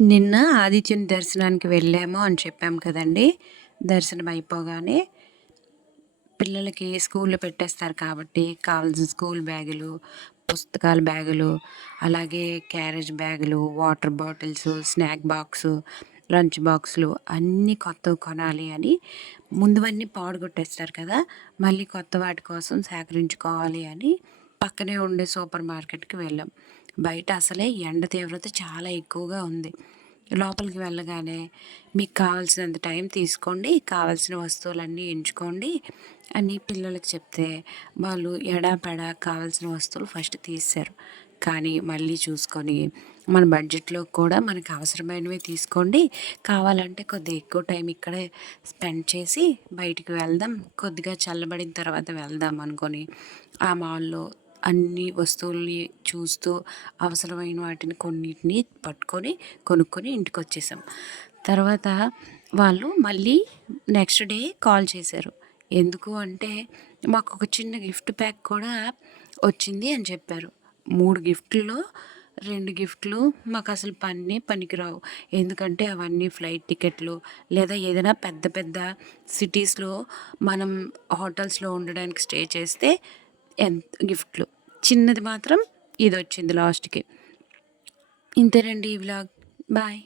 నిన్న ఆదిత్యుని దర్శనానికి వెళ్ళాము అని చెప్పాం కదండీ! దర్శనం అయిపోగానే పిల్లలకి స్కూల్‌లో పెట్టేస్తారు కాబట్టి కావాల్సిన స్కూల్ బ్యాగులు, పుస్తకాల బ్యాగులు, అలాగే క్యారేజ్ బ్యాగులు, water bottles, snack box, lunch బాక్సులు అన్నీ కొత్తవి కొనాలి అని ముందువన్నీ పాడుగొట్టేస్తారు కదా! మళ్ళీ కొత్త వాటి కోసం సేకరించుకోవాలి అని పక్కనే ఉండే సూపర్ మార్కెట్‌కి వెళ్ళాం. బయట అసలే ఎండ తీవ్రత చాలా ఎక్కువగా ఉంది. లోపలికి వెళ్ళగానే మీకు కావాల్సినంత టైం తీసుకోండి, కావాల్సిన వస్తువులన్నీ ఎంచుకోండి అని పిల్లలకి చెప్తే వాళ్ళు ఎడాపెడా కావాల్సిన వస్తువులు ఫస్ట్ తీసేశారు. కానీ మళ్ళీ చూసుకొని మన బడ్జెట్‌లో కూడా మనకు అవసరమైనవే తీసుకోండి. కావాలంటే కొద్దిగా ఎక్కువ టైం ఇక్కడే స్పెండ్ చేసి బయటికి వెళ్దాం. కొద్దిగా చల్లబడిన తర్వాత వెళ్దాం అనుకోని ఆ మాల్‌లో అన్ని వస్తువుల్ని చూస్తూ అవసరమైన వాటిని కొన్నిటిని పట్టుకొని కొనుక్కొని ఇంటికొచ్చేసాం. తర్వాత వాళ్ళు మళ్ళీ నెక్స్ట్ డే కాల్ చేశారు. ఎందుకు అంటే మాకొక చిన్న గిఫ్ట్ ప్యాక్ కూడా వచ్చింది అని చెప్పారు. 3 గిఫ్టుల్లో 2 గిఫ్టులు మాకసలు పనే పనికిరావు. ఎందుకంటే అవన్నీ ఫ్లైట్ టికెట్లు లేదా ఏదైనా పెద్ద పెద్ద సిటీస్‌లో మనం హోటల్స్‌లో ఉండడానికి స్టే చేస్తే గిఫ్టులు. చిన్నది మాత్రం ఇదొచ్చింది లాస్ట్‌కి. ఇంతేనండి ఈ వ్లాగ్. బాయ్.